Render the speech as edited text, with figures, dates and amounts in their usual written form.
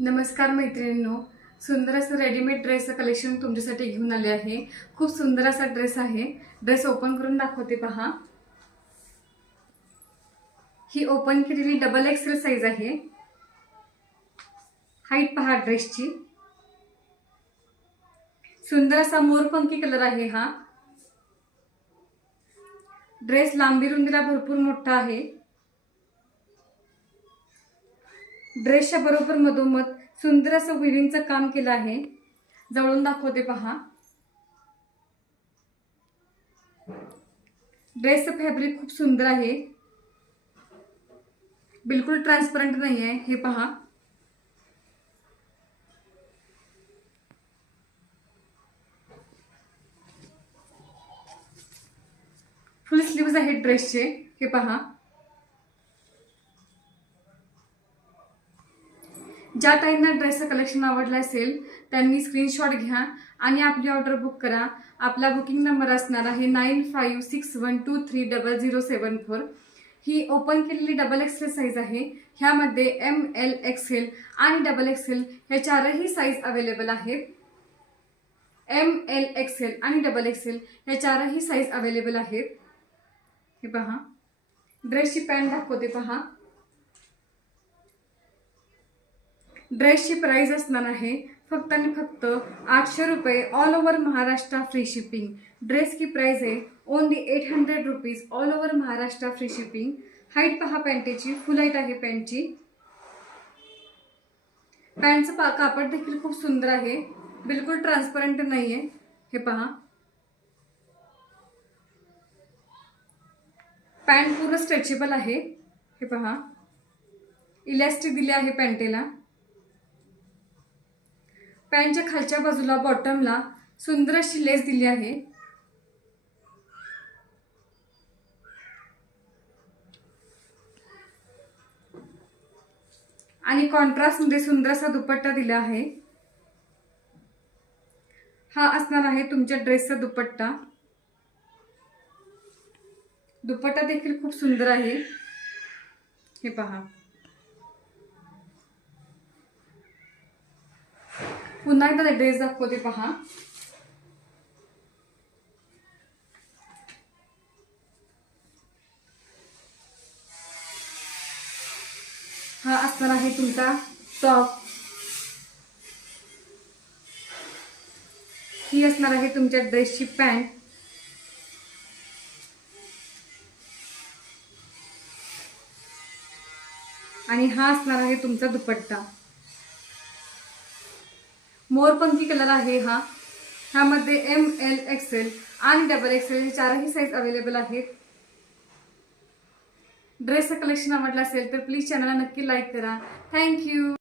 नमस्कार मैत्रिणींनो, सुंदर असं रेडीमेड ड्रेसचं कलेक्शन तुमच्यासाठी घेऊन आले आहे। खूप सुंदर असा ड्रेस आहे। ड्रेस ओपन करून दाखवते पहा। ही ओपन केलेली डबल एक्सेल साइज आहे। हाईट पहा ड्रेसची। सुंदर असा मोरपंखी कलर आहे हा। ड्रेस लांबी रुंदीला भरपूर मोठा आहे। ड्रेसच्या बरोबर मधोमध सुंदर असं विविंगचं काम केलं आहे। जवळून दाखवते पहा। ड्रेसचं फॅब्रिक खूप सुंदर आहे। बिलकुल ट्रान्सपरंट नाही आहे, हे पहा। फुल स्लीव्स आहेत ड्रेसचे, हे पहा। ज्या ताईंना ड्रेसचं कलेक्शन आवडलं असेल त्यांनी स्क्रीनशॉट घ्या आणि आपली ऑर्डर बुक करा। आपला बुकिंग नंबर असणार आहे 9561230074। ही ओपन केलेली डबल एक्सेल साइज आहे। ह्यामध्ये एम, एल, एक्सेल आणि डबल एक्सेल हे चारही साइज अवेलेबल आहेत। एम, एल, एक्सेल आणि डबल एक्सेल हे चारही साइज अवेलेबल आहेत, हे पहा। ड्रेसची पॅन्ट दाखवते पहा। ड्रेसची प्राइस असणार आहे फक्त आणि फक्त 800 रुपये, all over Maharashtra free shipping. Dress की प्राइस है only 800 rupees, all over Maharashtra free shipping. Height पहा पॅन्टेची, फुल हाईट आहे पॅन्टची। पॅन्टचं कापड देखील खूप सुंदर आहे, बिलकुल ट्रान्सपरंट नाहीये, हे पहा। पॅन्ट पूर्ण स्ट्रेचेबल आहे, हे पहा। इलास्टिक दिले आहे पॅन्टेला। पॅन्टच्या खालच्या बाजूला बॉटमला सुंदर अशी लेस दिली आहे। आणि कॉन्ट्रास्ट मध्ये सुंदर असा दुपट्टा दिला आहे। हा असणार आहे तुमच्या ड्रेसचा दुपट्टा। दुपट्टा देखील खूप सुंदर आहे, हे पहा। पुन्हा एकदा ड्रेस दाखवते पहा। हा असणार आहे तुमचा टॉप। ही असणार आहे तुमच्या ड्रेसची पॅन्ट। आणि हा असणार आहे तुमचा दुपट्टा। मोरपंखी कलर आहे हा। ह्यामध्ये एम, एल, एक्सेल आणि डबल एक्सेल हे चारही साइज अवेलेबल आहेत। ड्रेसचं कलेक्शन आवडलं असेल तर प्लीज चॅनलला नक्की लाईक करा। थँक्यू।